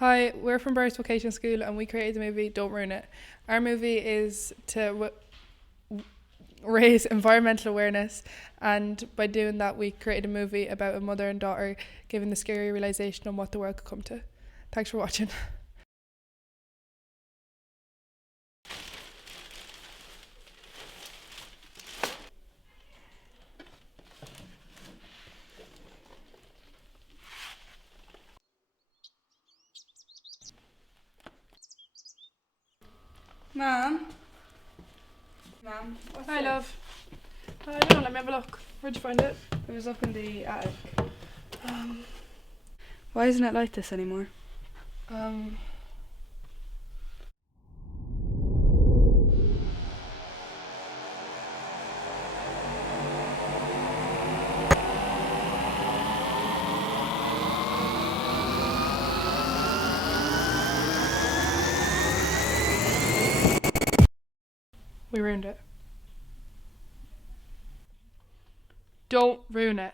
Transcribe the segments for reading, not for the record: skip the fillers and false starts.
Hi, we're from Burris Vocation School and we created the movie Don't Ruin It. Our movie is to raise environmental awareness, and by doing that we created a movie about a mother and daughter giving the scary realisation on what the world could come to. Thanks for watching. Mom? What's Hi this? love. I don't know, let me have a look. Where'd you find it? It was up in the attic. Why isn't it like this anymore? Um We ruined it. Don't ruin it.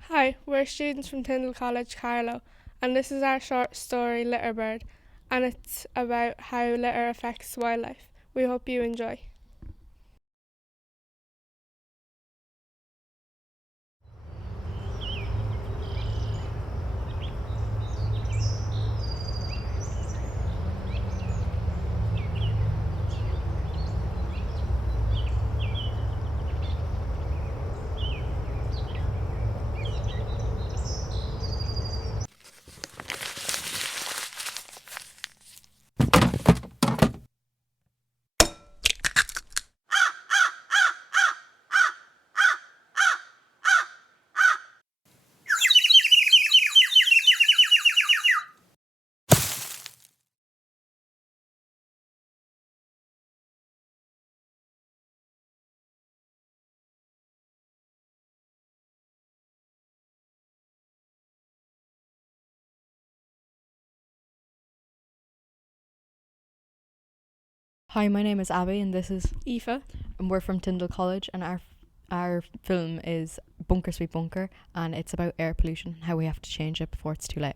Hi, we're students from Tyndall College, Carlow, and this is our short story, Litterbird, and it's about how litter affects wildlife. We hope you enjoy. Hi, my name is Abby and this is Aoife. and we're from Tyndall College, and our film is Bunker Sweet Bunker, and it's about air pollution and how we have to change it before it's too late.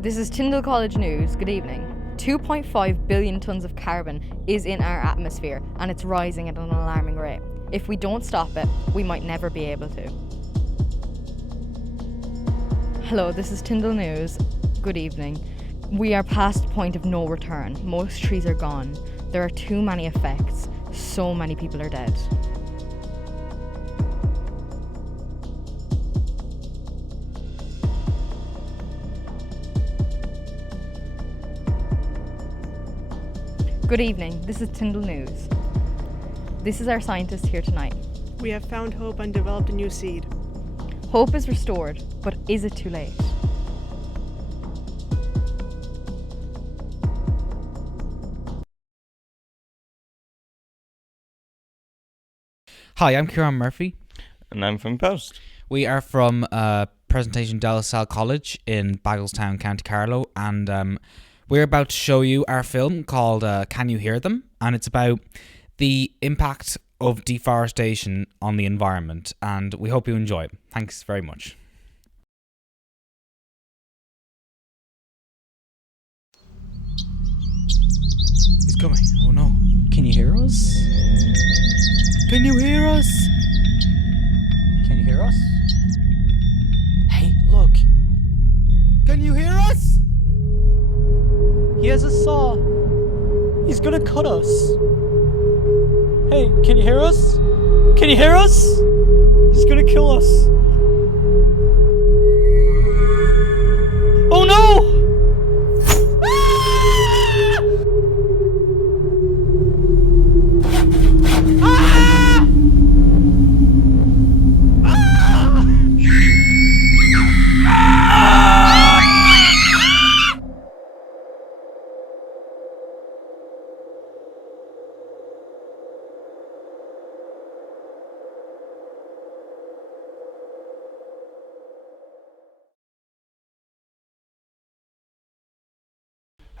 This is Tyndall College News. Good evening. 2.5 billion tonnes of carbon is in our atmosphere, and it's rising at an alarming rate. If we don't stop it, we might never be able to. Hello, this is Tyndall News. Good evening. We are past the point of no return. Most trees are gone. There are too many effects. So many people are dead. Good evening, this is Tyndall News. This is our scientist here tonight. We have found hope and developed a new seed. Hope is restored, but is it too late? Hi, I'm Kieran Murphy. And I'm from Post. We are from Presentation De La Salle College in Bagelstown, County Carlow, and we're about to show you our film called Can You Hear Them? And it's about the impact of deforestation on the environment, and we hope you enjoy it. Thanks very much. He's coming. Oh no. Can you hear us? Can you hear us? Can you hear us? Hey, look. Can you hear us? He has a saw. He's gonna cut us. Hey, can you hear us? Can you hear us? He's gonna kill us. Oh no!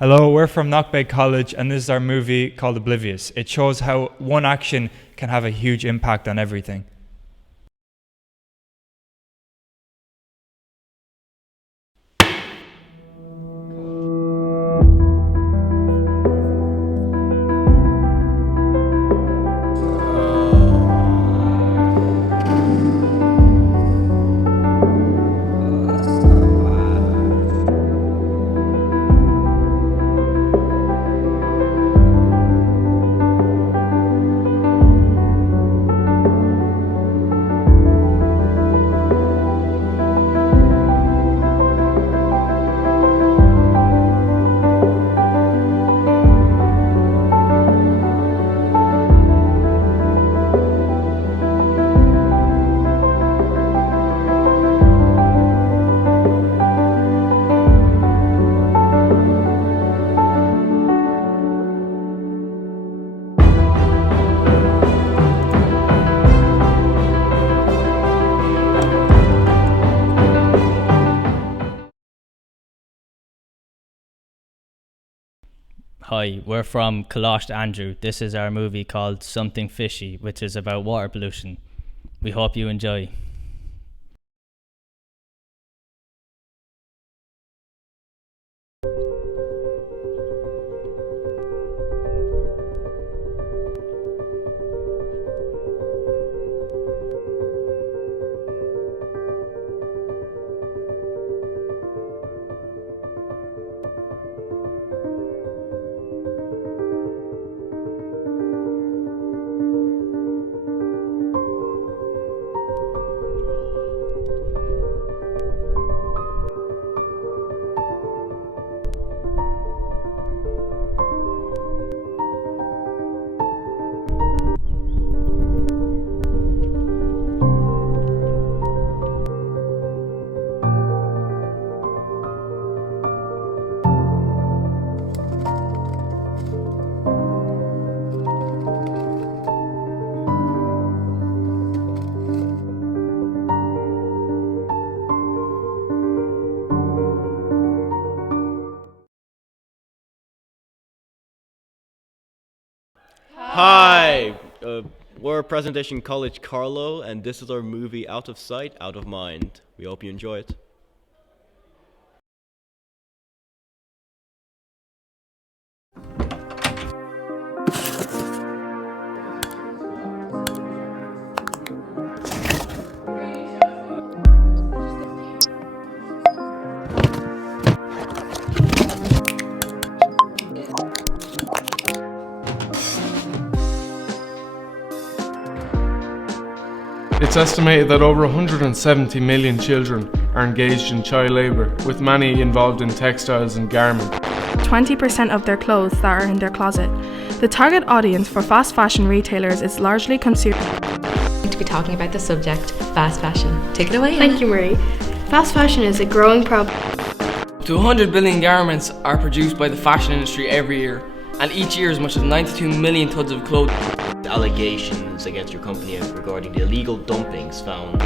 Hello, we're from Knockbeg College and this is our movie called Oblivious. It shows how one action can have a huge impact on everything. Hi, we're from Colosh Andrew. This is our movie called Something Fishy, which is about water pollution. We hope you enjoy. Hi, we're Presentation College Carlow, and this is our movie Out of Sight, Out of Mind. We hope you enjoy it. It's estimated that over 170 million children are engaged in child labour, with many involved in textiles and garment. 20% of their clothes that are in their closet. The target audience for fast fashion retailers is largely consumers. To be talking about the subject, fast fashion. Take it away. Thank you, Marie. Fast fashion is a growing problem. Up to 100 billion garments are produced by the fashion industry every year, and each year as much as 92 million tons of clothing. Allegations against your company regarding the illegal dumpings found.